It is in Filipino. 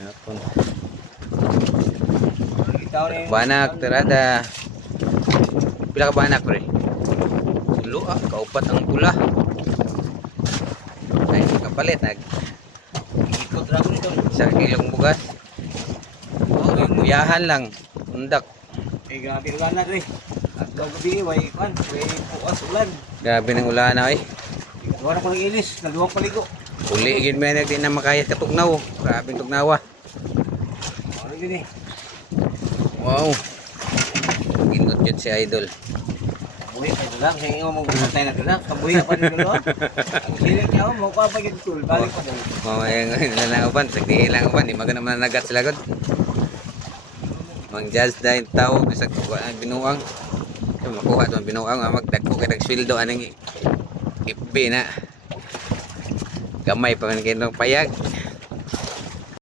Hapon. Banak terada. Pila ka banak pre? Tulo kaupat ang pula. Ay kapalit Ikot ra ko nito. isang kilong bugas. Oh, yung muyahan lang. Undak. Grabe ulan na rin. At daw gabi, way kan, way puas ulan. Grabe ng ulan na eh. Wala ko nag-ilis, naluwang paligo. Uli gid may nagdi na makayat ka tugnaw. Grabe tugnawa. Ano yun eh? Wow. Ginot yun si Idol. Buhi pa lang, sa inyo mong patay na lang. Kabuhi pa rin dito. Ang silik niya, mo pa pag tool, balik pa dito. Oh, ayun lang uban, sagdi lang uban, di magana man nagat sila gud. Mang jazz dahil tao sa binuang. Yung makuha ito binuang, magdagko kay nagsweldo aning FB na. Gamay pa man kayo payag.